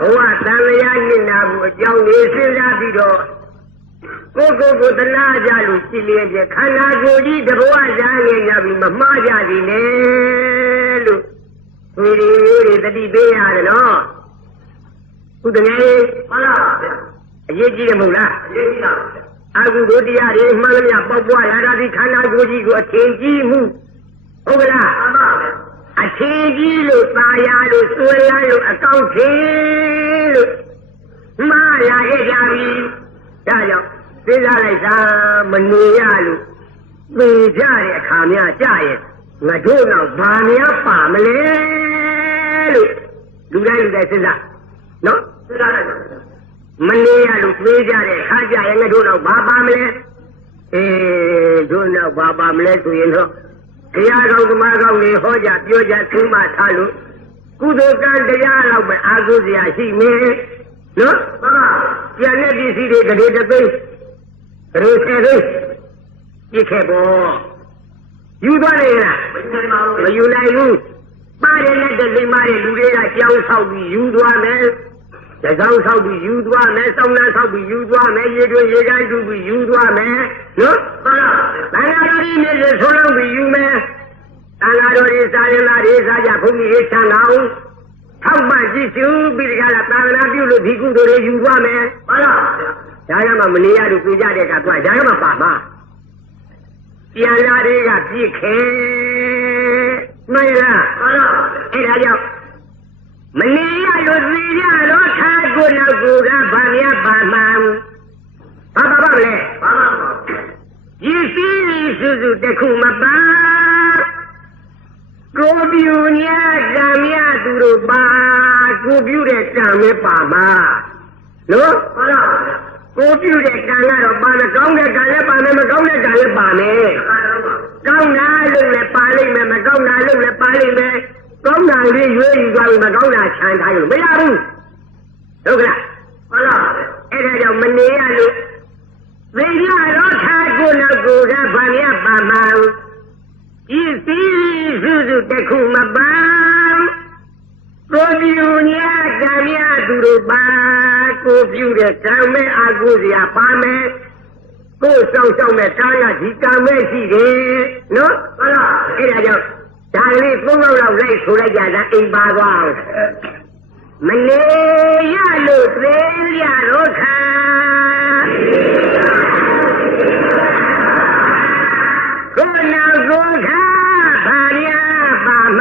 ဘဝတန်လျာညင်နာမှုအကြောင်းလေးစဉ်းစားပြီးတော့ကိုကိုကိုတနာကြလို့ရှိလျက်ဖြင့်ခန္ဓာကိုယ်ကြီးတဘဝရှားနေကြပြီးမမှားကြသည်လေလို့ဒီဒီတွေတတိပေးရတယ်နော်ခုတကယ်မှန်လားဗျာအရေးကြီးတယ်မဟုတ်လားအရေးကြီးတာဗျာအကုသိုလ်တရားတွေမှန်သမျှပေါက်ပွားလာတာဒီခန္ဓာကိုယ်ကြီးကိုအထင်ကြီးမှုဟုတ်ကလားမှန်ပါဗျာအ ထင်ကြီးလို့ตาရလို့စွဲလန်းလို့အကောင့်ထင်လို့မှားလာခဲ့ကြပြီဒါကြောင့်စဉ်းစားလိုက်သာမနေရလို့သိကြတဲ့အခါများကြရဲ့ငါတို့တော့ဘာများပါမလဲလို့လူတိုင်းလူတိုင်းစဉ်းစားနော်သိလားဗျာမနေရလို့သိကြတဲ့အခါကြရဲ့ငါတို့တော့ဘာပါမလဲအေးတို့တော့ဘာပါမလဲဆိုရင်တော့ ဘုရားကောင်းဓမ္မကောင်းတွေဟောကြပြောကြသူမှထားလို့ကုသိုလ်ကံတရားတော့ပဲအာဟုစရာရှိနေနော်မှန်ပါကျန်တဲ့ပစ္စည်းတွေကလေးတစ်သိန်းကလေးဆယ်သိန်းပြစ်ခဲ့ပေါ်ယူသွားနေလားမသိပါဘူးမယူနိုင်ဘူးပါတယ်နဲ့တသိန်းမားတဲ့လူတွေကကြောင်းဆောက်ပြီးယူသွားမယ် တကောင်းဆောက်ပြီးယူသွားမယ်စောင်းနှမ်းဆောက်ပြီးယူသွားမယ်ရေတွင်ရေကန်းတူပြီးယူသွားမယ်နော်မှန်လားတန်ဃာတော်ကြီးနေစေဆုံးလုံးပြီးယူမယ်တန်ဃာတော်ကြီးစာရင်လာတွေစားကြဘုန်းကြီးတွေချမ်းသာအောင်ထောက်ပံ့ကြည့်ရှုပြီးဒီကလာသာသနာပြုလို့ဒီကုသိုလ်တွေယူသွားမယ်မှန်လားဗျာဒါကမှမနေရလို့ပြကြတဲ့ကသွားဒါကမှပါမှာပြန်လာတွေကပြစ်ခဲမှန်လားမှန်လားအဲ့ဒါကြောင့်မနေရလို့သိကြတော့ခါ ကိုနောက်ကိုကဗာမြပါမှန်ဘာပါပါမလဲမှန်ပါရည်စည်းစုစုတစ်ခုမပါကိုပြူညာကံမြသူတို့ပါကိုပြူတဲ့ကံမဲပါမှာနော်မှန်လားဗျာကိုပြုတဲ့ကံကတော့ပါမယ်ကောင်းတဲ့ကံလည်းပါမယ်မကောင်းတဲ့ကံလည်းပါမယ်အားလုံးပါကောင်းတာလို့လည်းပါလိမ့်မယ်မကောင်းတာလို့လည်းပါလိမ့်မယ်ကောင်းတာလေးရွေးယူသွားပြီးမကောင်းတာခြံထားလို့မရဘူး ဟုတ်ကလားမှန်လားဗျာအဲ့ဒါကြောင့်မနေရလို့သိကြတော့ခါကိုနောက်ကိုကဗာမြပါမှန်ဤစည်းစုစုတစ်ခုမပန်းကိုပြူညာကံမြသူတို့ပါကိုပြူတဲ့ကံမဲ့အာကိုစရာပါမယ်ကိုယ်ဆောင်ဆောင်မဲ့ကာယဒီကံမဲ့ရှိတယ်နော်မှန်လားအဲ့ဒါကြောင့်ဒါလေးသုံးလောက်လောက်လိုက်ဆိုလိုက်ကြတာအိမ်ပါသွားအောင် မနေရလို့သေးရတော့ခါကိုနာကိုခါဘာရပါမ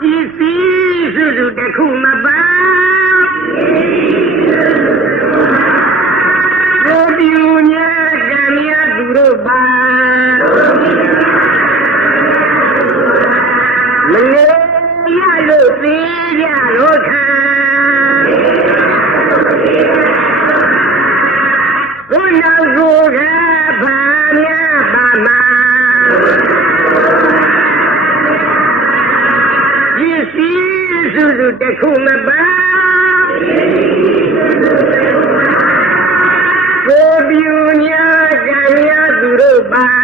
ဒီစီစုစုတစ်ခုမပါကိုပြူညာ မနေရလို့သေးကြတော့ခါကိုနောက်ကိုကဘာများပါမှာဒီစီစုစုတစ်ခုမပါကိုပြူညာကံမြတ်သူတို့ပါ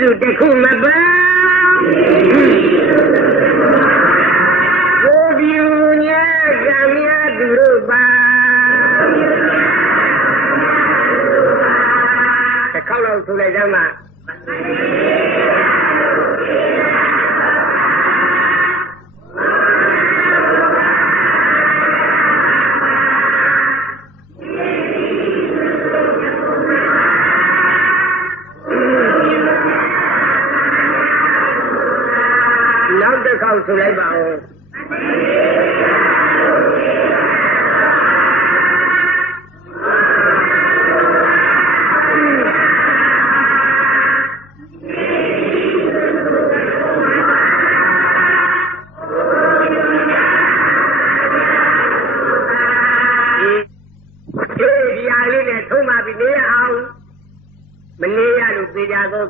စုစုတစ်ခုမပါကိုပြူညာကံမြတ်သူတို့ပါတစ်ခေါက်လောက်ဆိုလိုက်ကြမှာ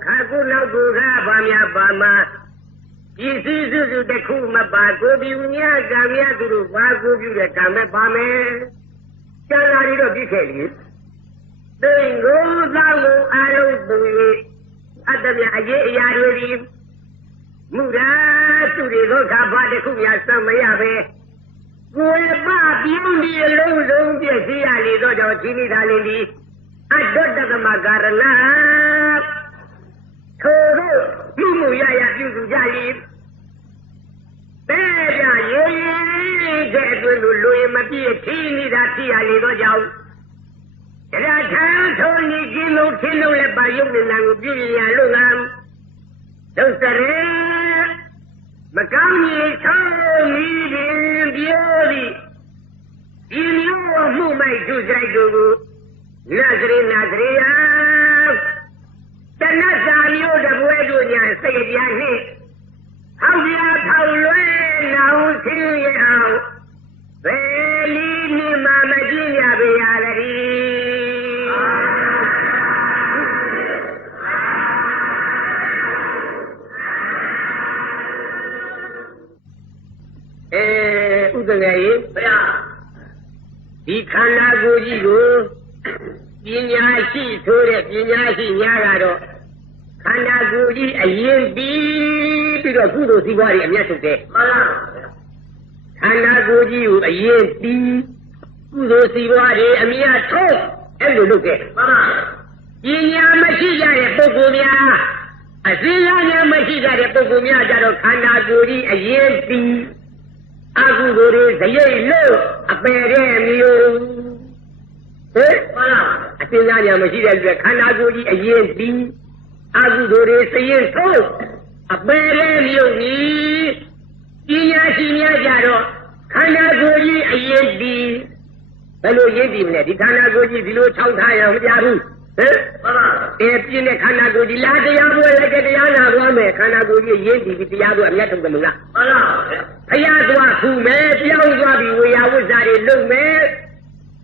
ခါကုနောက်ကူကဘာမြပါမှာပစ္စည်းစုစုတစ်ခုမပါကိုဒီဝညာကံမြသူတို့ဘာကိုပြုတဲ့ကံမဲ့ပါမယ်ကျန်လာပြီးတော့ပြည့်ခဲ့လေသိင်ကိုသောက်ကိုအာရုံပူ၍အတ္တမြအရေးအရာတွေဒီမူရာသူတွေဒုက္ခဘာတစ်ခုများစမ်းမရပဲကိုယ်ပပြုံးဒီအလုံးစုံပြည့်စည်ရလေတော့ကြောင့်ဒီနိဒါလင်းဒီအတ္တတသမကာရဏ ထိုတို့ပြုမှုရရပြုစုကြ၏တဲ့ကြရေးရေးတဲ့အတွင်းလိုလူရင်မပြည့်ထင်းနေတာသိရလေတော့ကြောင့်တရားထမ်းထုံးကြီးကင်းလုံးထင်းလုံးလည်းပါရုပ်နေနံကိုပြုရလို့ငါဒုစရေမကောင်းကြီးချောင်းမီးပင်ပြောသည်ဒီမျိုးမှုမိုက်သူစိုက်တို့ကိုနတ်စရိနတ်စရိယ တဏ္ဍစာမျိုးတပွဲတို့ညာစိတ်ပြားနှင့်ဟောက်ပြားထောက်လွဲနောင်ဆင်းရအောင်ဘယ်လီနိမမကြည့်ရပါရသည်အဲဥဒ္ဒရေဘုရားဒီခန္ဓာကိုယ်ကြီးကိုပညာရှိဆိုတဲ့ပညာရှိများကတော့ ခန္ဓာကိုယ်ကြီးအရင်ပြီးပြီးတော့ကုသိုလ်စီးပွားတွေအမျက်ထုတ်တယ်မှန်လားခန္ဓာကိုယ်ကြီးကိုအရင်ပြီးကုသိုလ်စီးပွားတွေအမျက်ထုတ်အဲ့လိုလုပ်တယ်မှန်လားပညာမရှိကြတဲ့ပုဂ္ဂိုလ်များအစင်းစားများမရှိကြတဲ့ပုဂ္ဂိုလ်များကြတော့ခန္ဓာကိုယ်ကြီးအရင်ပြီးအကုသိုလ်တွေဇရိတ်လို့အပယ်တဲ့မျိုးဟဲ့မှန်လားအစင်းစားညာမရှိတဲ့အတွက်ခန္ဓာကိုယ်ကြီးအရင်ပြီး အကုသိုလ်တွေစရင်ထုတ်အပယ်တဲ့မျိုးကြီးပညာရှိများကြတော့ခန္ဓာကိုယ်ကြီးအရင်ပြီးဘယ်လိုရည်တည်မလဲဒီခန္ဓာကိုယ်ကြီးဒီလိုထောက်ထားရအောင်မကြဘူးဟဲ့မှန်လားအဲပြင်းတဲ့ခန္ဓာကိုယ်ဒီလာတရားပွဲလည်းတရားနာသွားမယ်ခန္ဓာကိုယ်ကြီးရင်းတည်ပြီးတရားပွဲအမျက်ထုတ်တယ်မလားမှန်လားဖယားသွားဖူမယ်ပြောင်းသွားပြီးဝေယဝိဇ္ဇာတွေလုံမယ်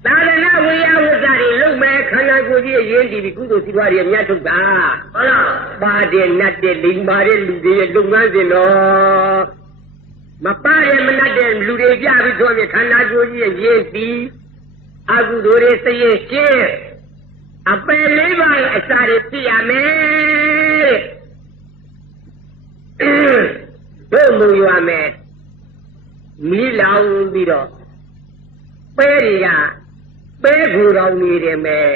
သာသနာ ဝေယဝိဇ္ဇာတွေလုံမယ်ခန္ဓာကိုယ်ကြီးရင်းတည်ပြီးကုသိုလ်စီးပွားတွေအမျက်ထုတ်တာမှန်လားပါတဲ့နတ်တဲ့လိမ္မာတဲ့လူတွေရဲ့လုပ်ငန်းစဉ်တော့မပါတဲ့မနတ်တဲ့လူတွေကြပြီးဆိုရင်ခန္ဓာကိုယ်ကြီးရင်းတည်အကုသိုလ်တွေစရင်ရှင်းအပယ်လေးပါးရဲ့အစာတွေပြရမယ်တဲ့တို့မူရမယ်မီးလောင်ပြီးတော့ပဲတွေက ပဲကူတော်နေတယ်မယ်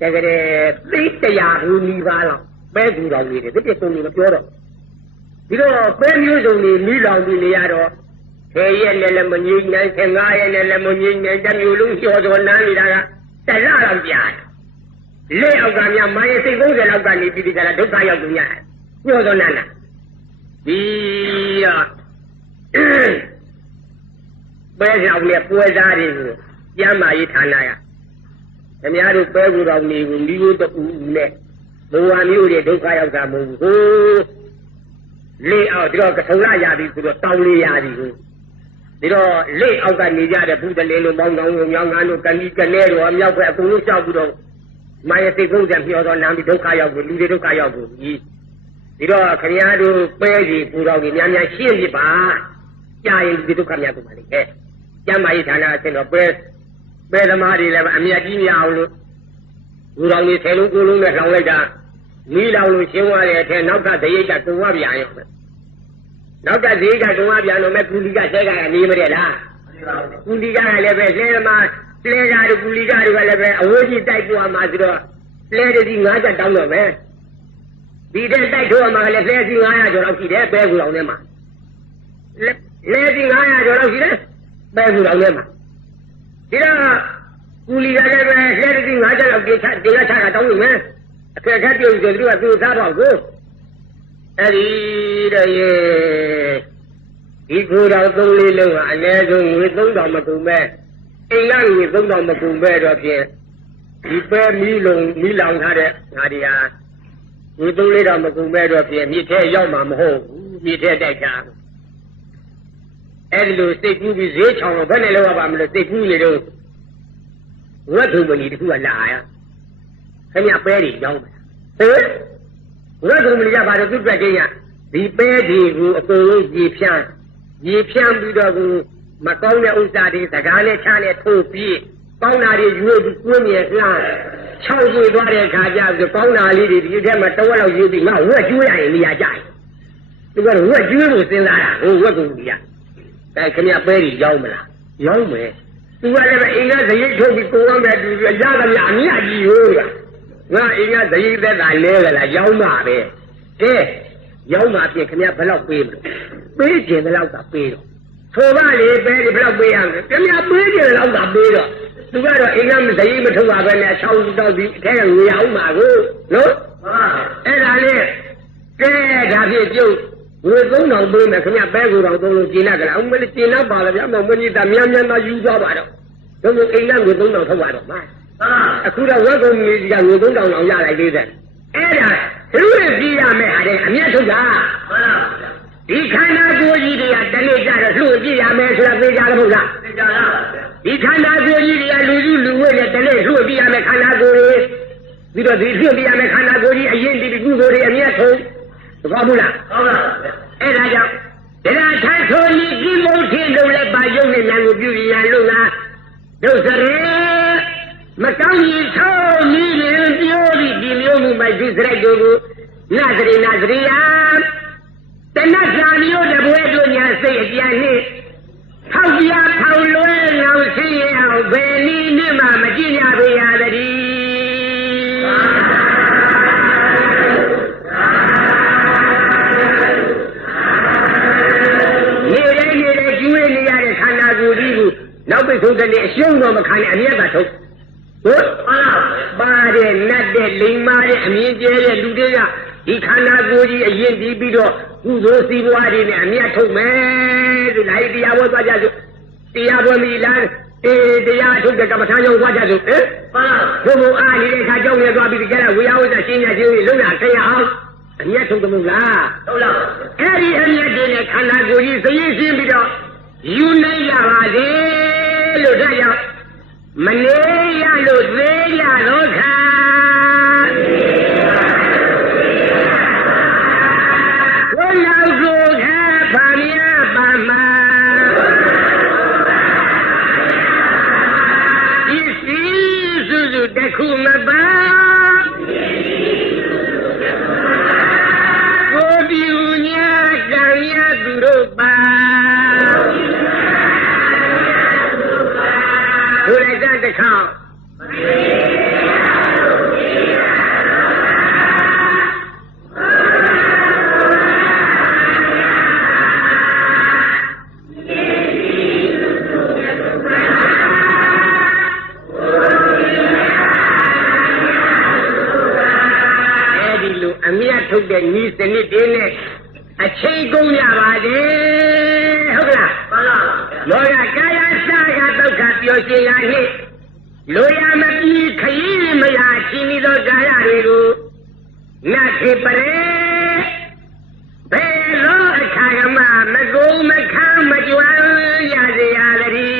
တကယ်သိတရားဘူးနီးပါလောက်ပဲကူတော်နေတယ်ဒီပြည့်စုံနေမပြောတော့ဒီတော့ပဲမျိုးစုံနေမီးလောင်ပြီးနေရတော့ဆယ်ရက်နဲ့လည်းမငြိမ့်နိုင်ဆယ်ငါးရက်နဲ့လည်းမငြိမ့်နိုင်တစ်မျိုးလုံးလျှော်တော်နန်းနေတာကတရလောက်ကြာတယ်လက်အောက်ကများမာရဲ့စိတ်30လောက်ကနေပြီးဒီကလာဒုက္ခရောက်သူများညှောသောနန္ဒဒီရပဲရောက်နဲ့ပွဲသားတွေကို ကျမ်းမာရေးဌာနကခင်ဗျားတို့ပဲကူတော်နေကိုမိဖို့တူဦးနဲ့ဘဝမျိုးတွေဒုက္ခရောက်တာမဟုတ်ဘူးဟိုလေအောက်ဒီတော့ကထုံလာရပြီဆိုတော့တောင်းလေးရပြီဟိုဒီတော့လေအောက်ကနေကြတဲ့ဘုဒ္ဓလင်းတို့မောင်းတောင်းတို့မြောင်းငန်းတို့ကဏီကနေတို့အမြောက်ပဲအကုန်လုံးလျှောက်ပြီးတော့မာယစိတ်ကုန်းကြမျောတော့နာပြီးဒုက္ခရောက်ဘူးလူတွေဒုက္ခရောက်ဘူးဒီဒီတော့ခင်ဗျားတို့ပဲကြီးပူတော်ကြီးများများရှင်းပြပါကြာရင်ဒီဒုက္ခများကုန်ပါလိမ့်မယ်ကျမ်းမာရေးဌာနအဆင့်တော့ပဲ ပဲသမားတွေလည်းအမြတ်ကြီးများအောင်လို့ဘူတော်ကြီးဆယ်လုံးကိုလုံးနဲ့လောင်လိုက်တာမီးလောင်လို့ရှင်းသွားတဲ့အထက်နောက်ကဇရိတ်ကတုံဝပြန်ရောမယ်နောက်ကဇရိတ်ကတုံဝပြန်တော့မဲ့ကူလီကဆဲကကနေမတဲ့လားမှန်လားကူလီကလည်းပဲလဲသမားလဲကြတို့ကူလီကြတို့ကလည်းပဲအဝိဇ္ဇတိုက်ပေါ်မှာဆိုတော့လဲတည်းငါးချက်တောင်းတော့မယ်ဒီတဲ့တိုက်ထိုးမှာလည်းလဲစီ900ကျော်လောက်ရှိတယ်ပဲကူအောင်ထဲမှာလဲလဲစီ900ကျော်လောက်ရှိတယ်ပဲကူအောင်ထဲမှာ ဒီတော့ကူလီကလည်းပဲလဲတည်း9ချက်လောက်တင်ချတင်ချတာတောင်းလို့မယ်အခက်အခဲပြုတ်ဆိုသူကသူ့စားတော့ကိုအဲ့ဒီတော့ရေဒီကူတော်သုံးလေးလုံးကအနည်းဆုံးငွေ3000မကုန်မဲ့အိမ်ကငွေ3000မကုန်မဲ့တော့ဖြင့်ဒီပဲမီးလုံးမီးလောင်ထားတဲ့ငါဒီဟာငွေသုံးလေးတော့မကုန်မဲ့တော့ဖြင့်မြစ်ထဲရောက်မှာမဟုတ်ဘူးမြစ်ထဲတိုက်တာ အဲ့ဒီလိုစိတ်ကူးပြီးဈေးချောင်တော့ဘယ်နဲ့လောက်ရပါမလို့စိတ်ကူးနေတော့ဝတ်ထုံမကြီးတခုကလာရခင်ဗျပဲတွေရောက်တယ်ဟဲ့ဝက်ကုမ္ပဏီကပါတော့သူ့အတွက်ချင်းရဒီပဲဒီကိုအကုန်လုံးကြည်ဖြန်းကြည်ဖြန်းပြီးတော့ကိုမကောင်းတဲ့ဥစ္စာတွေစကားနဲ့ချနဲ့ထိုးပြီးကောင်းတာတွေယူပြီးကွင်းမြေလှမ်းခြောက်ကြွေသွားတဲ့အခါကျတော့ကောင်းတာလေးတွေဒီထဲမှာတဝက်လောက်ယူပြီးငါဝက်ကျွေးရရင်နေရာကြရင်သူကတော့ဝက်ကျွေးဖို့စဉ်းစားတာဟိုဝက်ကုမ္ပဏီက အဲခင်ဗျပဲဒီရောက်မလားရောက်မယ်သူကလည်းပဲအင်္ဂါဇရိတ်ထုတ်ပြီးကိုယ်ဝမ်းပဲသူရသမျှအမြတ်ကြီးဟိုးကငါအင်္ဂါဇရိတ်သက်သာလဲကြလားရောက်မှာပဲကဲရောက်မှာပြင်ခင်ဗျဘယ်တော့ပေးမလို့ပေးကျင်တဲ့လောက်ကပေးတော့ဆိုပါလေပဲဒီဘယ်တော့ပေးရမလဲခင်ဗျပေးကျင်တဲ့လောက်ကပေးတော့သူကတော့အင်္ဂါမဇရိတ်မထုတ်ပါပဲနဲ့အချောင်းတောက်ပြီးအထက်ကငွေအောင်မှာကိုနော်မှန်ပါဗျာအဲ့ဒါလေးကဲဒါဖြင့်ကျုပ် ငွေ3000ပေးမယ်ခင်ဗျပဲကိုတော့သုံးလို့ကျင်းလိုက်ကြလားအမလေးကျင်းတော့ပါလားဗျာမမကြီးတာမြန်မြန်သာယူသွားပါတော့တို့ကအိမ်ကငွေ3000ထုတ်ပါတော့မှာမှန်ပါအခုတော့ဝက်ကုံကြီးကငွေ3000အောင်ရလိုက်သေးတယ်အဲ့ဒါသူ့ရဲ့ပြည်ရမယ်ဟာတဲ့အမျက်ထုတ်တာမှန်ပါဗျာဒီခန္ဓာကိုယ်ကြီးတွေကတနေ့ကျတော့လှုပ်ပြရမယ်ဆိုတာသိကြလို့မဟုတ်လားသိကြလားဗျာဒီခန္ဓာကိုယ်ကြီးတွေကလူကြီးလူဝဲနဲ့တနေ့လှုပ်ပြရမယ်ခန္ဓာကိုယ်ကြီးပြီးတော့ဒီလှုပ်ပြရမယ်ခန္ဓာကိုယ်ကြီးအရင်ဒီကုသိုလ်တွေအမျက်ထုတ် သဘောဘူးလားဟုတ်ပါဗျာအဲ့ဒါကြောင့်တရားထမ်းထိုးဤကိမုတ်ထင်းတို့လည်းပါယုံနဲ့ဉာဏ်ကိုပြုရန်လို့လားဒုစရေမကောင်းကြီးသောမိလင်ပြောပြီးဒီမျိုးမှုမိုက်ဒီစရိုက်တို့ကိုနသရိနာသရိယာတဏှာမျိုးတပွဲတို့ညာစိတ်အပြန်နှင့်ထောက်ပြထောက်လွဲငောင်ဆင်းရအောင်ဘယ်နည်းနဲ့မှမကြည့်ရပေ တ်ဆုံးတဲ့နေ့အရှုံးတော့မခံနဲ့အမျက်သာထုတ်ဟုတ်မှန်ပါဗျာပါတဲ့နတ်တဲ့လိမ်မာတဲ့အမြင်ကျဲတဲ့လူတွေကဒီခန္ဓာကိုယ်ကြီးအရင်ပြီးပြီးတော့ကုသိုလ်စီးပွားတွေနဲ့အမျက်ထုတ်မယ်လို့လိုက်တရားဝဲသွားကြစို့တရားပွဲမိလားအေးတရားထုတ်တဲ့ကမ္မထာရောက်သွားကြစို့ဟင်မှန်ပါဘုံဘုံအားနေတဲ့ခါကြောင့်လည်းသွားပြီးကြတဲ့ဝေယဝိသရှင်းရခြင်းတွေလုံရဆရာအောင်အမျက်ထုတ်တယ်မဟုတ်လားဟုတ်လားအဲ့ဒီအမျက်တွေနဲ့ခန္ဓာကိုယ်ကြီးစည်ရှင်းပြီးတော့ယူနိုင်ကြပါစေ လို့ဒါကြောင့်မနေရလို့သေးကြတော့ခါ လိုရမပြီးခရီးမရရှိနေသောကာယတွေကိုနတ်ခေပရေဘယ်လိုအခါကမှမကုံမခမ်းမကြွမ်းရစေရသတည